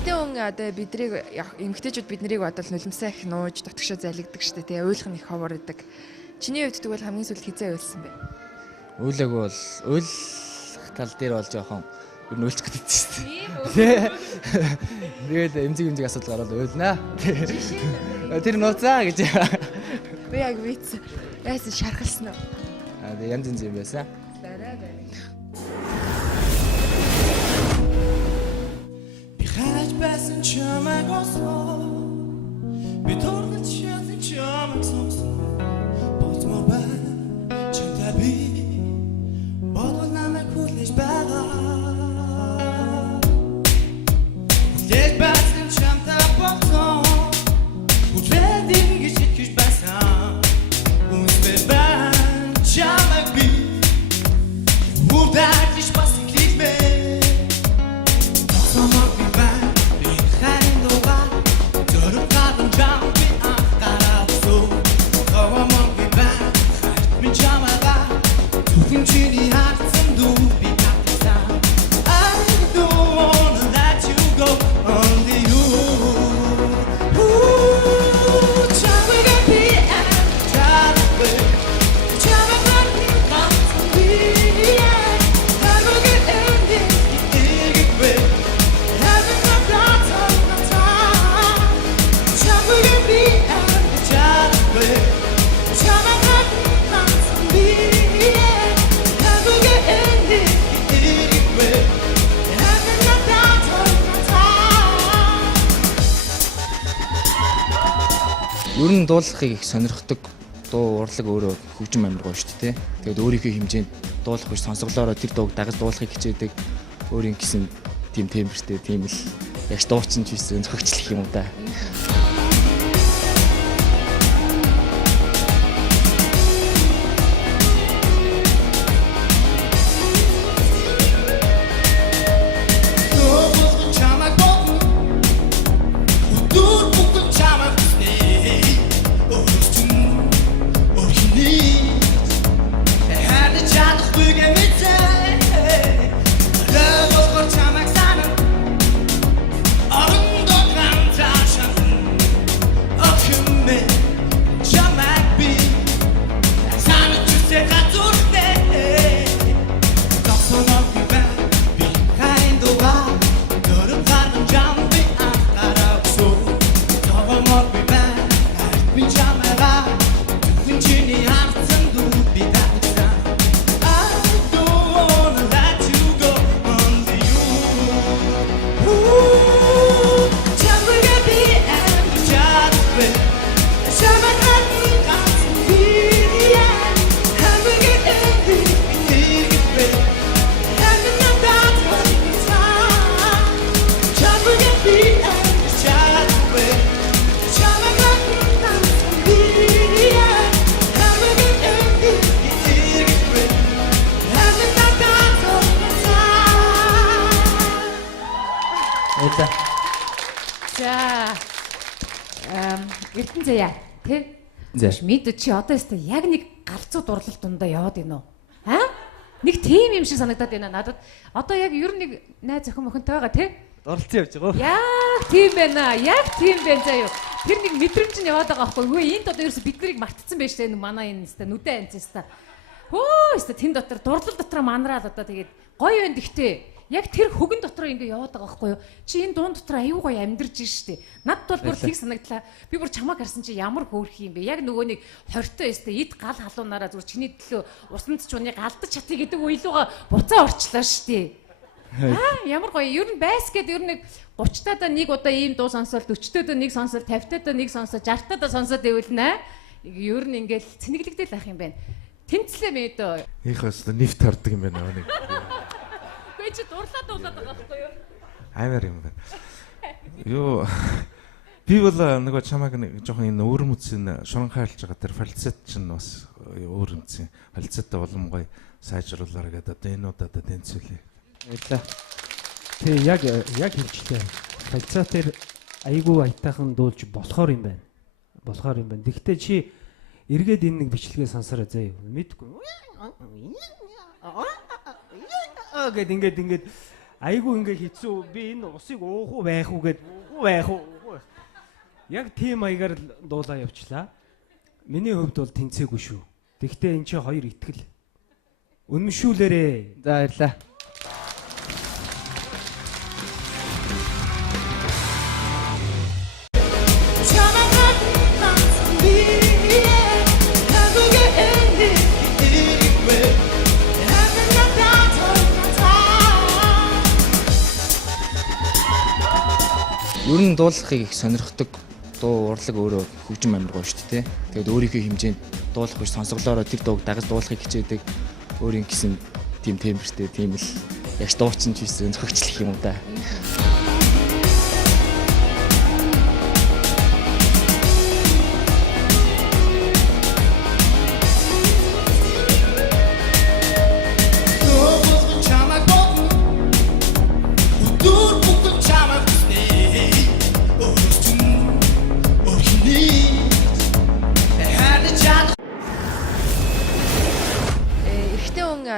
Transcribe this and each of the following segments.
Эмэгтэй хүн одоо биднийг эмэгтэйчүүд биднийг бодвол нулимсаа их нууж дутгшоо залгидаг штэ тий. Уйлах нь их ховор идэг. Чиний хувьд тэгвэл хамгийн сүүлд хизээ уйлсан бэ? Уйлаг бол уйлах тал дээр бол жоохон ер нь уйлчих гэдэг шүү дээ. Тэгээд эмзэг асуудал гараад уйлнаа. Тэр нууцаа гэж. Би яг виц. Яасан шархалсан уу? Тэгээд янз янз юм байсан. Би хаач байсан чамайг ослоо. Би торгож шатсан чамайг сонсон. Болтмор байна чамтай би бодол намайг хүлээж байгаа. Хүлээж байсан чамтай болтон. Хүлээд ингэж итгэж байсан. Үнэтэй байна чамайг би удаач бас итгэмэ. Самар би байна би хайндова. Зөрөг гадан жам би анхаарахсу. Самар би байна би чамайга. Түхэн чиний хатсан дүү би татсан. I don't wanna let you go only you. Чамайга би чамайга чамайга come to me. Чамайга энди игвэ. Having a lot of time. Чамайга би чамайга чамайга come to me. Чамайга энди игвэ. Having a lot of time. Ер нь дуулахыг их сонирхдаг. Дуу урлаг өөрөө хөгжим амир гоё шүү дээ. Тэгээд өөрийнхөө хэмжээнд дуулах биш сонсголоороо тэр дууг дагаж дуулахыг хичээдэг. Өөрийн гэсэн тийм темпертэй тийм л яг дуучин ч биш зохицлох юм уу да. Эрдэнэ заяа тий? Мэдээ чи одоо өстө яг нэг галзуу дурлал дундаа яваад байна уу? Аа? Нэг тийм юм шиг санагдаад байна надад. Одоо яг ер нь нэг найз охин мохинтойгоо тий? Дурлалцсан явж байгаа. Яа, тийм байна. Яг тийм байна заяа. Тэр нэг мэдрэмж нь яваад байгаа байхгүй юу? Энд одоо ерөөсө бид нарыг мартцсан байж тээ манай энэ өстө нүдэн анцсан. Хөө өстө тэн дотор дурлал дотроо манраад одоо тэгээд гоё байна гэхдээ яг тэр хөгөн дотроо ингэ яваад байгаа байхгүй юу? Чи энэ дуун дотор аюу гоё амьдарч штэ. Надд бол бүр тийг санагдлаа. Би бүр чамаа гарсан чи ямар хөөрх юм бэ? Яг нөгөө нэг хортой өстө эд гал халуунаараа зүгээр чиний төлөө усанд ч уны галдаж чатыг гэдэг уйлууга буцаа орчлоо штэ. Аа ямар гоё. Ер нь байс гээд ер нь нэг 30-таа нэг удаа ийм дуу сонсоод 40-таа нэг сонсоод 50-таа нэг сонсоод 60-таа сонсоод ивэл нэ. Ер нь ингээл цэнэглэгдэл ах юм байна. Тэнцлээ мэдөө. Их өстө нефт хардаг юм байна нэг. Гээ чи дурлаад байгаа байхгүй юу? Аймаар юм байна. Юу би бол нөгөө чамайг нэг жоохон энэ өөрмөцийн шуранхайлж байгаа тэр фальцет чинь бас өөр үнцэн. Фальцеттэй болон гоё сайжруулаарай гэдэг одоо энэ удаад тэнцүүлээ. Баярлалаа. Тэг яг хэлжлээ. Фальцет тэр айгүй аятайхан дуулж болохоор юм байна. Гэхдээ чи эргээд энэ нэг бичлэгээ сонсороо заяа. Мэдгүй. Ингээд айгүй ингээ хэцүү би энэ усыг уух уу байх уу гэд уух байх уу. Яг тийм маягаар л дуулаа явчлаа. Миний хувьд бол тэнцээгүй шүү. Тэгвэл энэ чи хоёр итгэл. Үнэмшүүлээрээ. За баярлаа. Ер нь дуулахыг их сонирхдаг дуу урлаг өөрөө хөгжим амар гоё шүү дээ. Тэгээд өөрийнхөө хэмжээнд дуулах биш сонсголоороо тэр дууг дагаж дуулахыг хичээдэг. Өөрийн гэсэн тийм темпертэй тийм л яг дуучин ч биш өнцгөгчлөх юм уу да.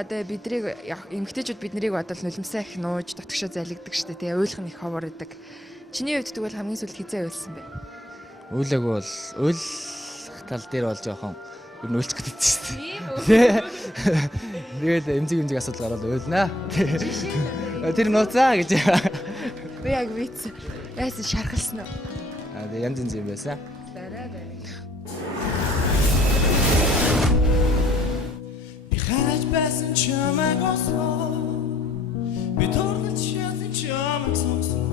Одоо биднийг эмгтээчүүд биднийг бодвол нулимсаа их нууж дотгошоо залгидаг штэ тий уйлах нь их ховор идэг. Чиний хувьд тэгвэл хамгийн сүүлд хизээ уйлсан бэ? Уйлаг бол уйлах тал дээр бол жоохон ер нь уйлчих гэдэг шүү дээ. Тэгээд эмзэг асуудал гараад уйлнаа. Тэр нууцаа гэж. Би яг виц. Яасан шархалсан уу? Аа янз янз юм байсан. Барай барай. Хаж байсан чамайг ослоо би торгож шатсан чамайг сонсон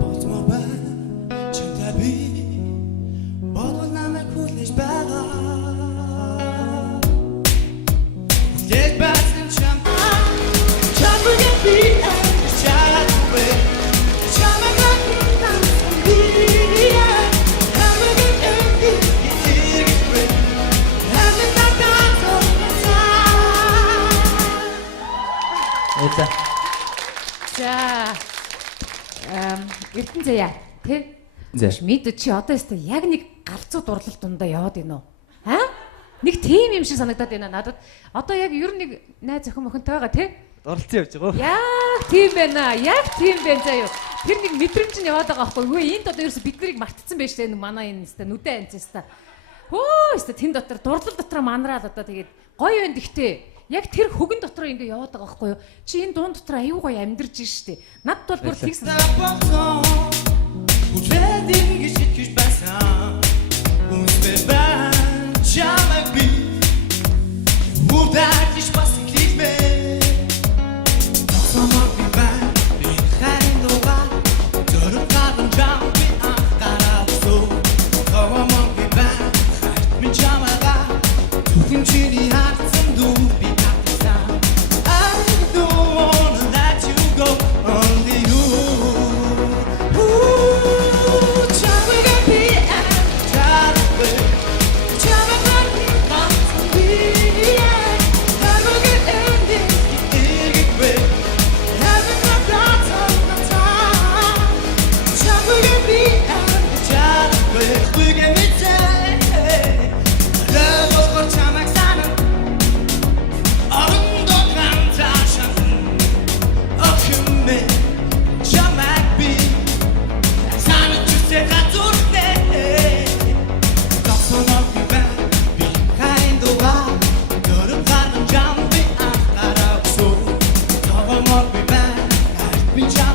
болтмо байна чамтай би бодол намайг хүлээж байгаа Дэж байсан чамайг би чамайг За Эрдэнэ заяа тий? Мэдээ чи одоо өстө яг нэг галзуу дурлал дундаа яваад байна уу? Аа? Нэг тийм юм шиг санагдаад байна надад. Одоо яг ер нь нэг найз охин мохинтойгоо тий? Дурлцсан явж байгаа. Яг тийм байна. Яг тийм байна заяа. Тэр нэг мэдрэмж нь яваад байгаа байхгүй юу? Энд одоо ерөөсө бид нарыг мартцсан байж тээ манай энэ өстө нүдэ анцста. Хөө өстө тэн дотор дурлал дотроо манраад одоо тэгээд гоё байна гэхдээ яг тэр хөгөн дотроо ингэ яваад байгаа байхгүй юу? Чи энэ дуун дотор аюу гоё амьдарч штэ. Надд бол бүр тэгс. Хүлээдин гэж байсан. Үнэхээр чамайг би удаач бас хэлмэ. Тосомог би байна. Би харин дууга. Зөрөгдөн жам би анхаарахгүй. Тосомог би байна. Минь чамайга. Түхэн чиний хатсан дүү би. Reach out.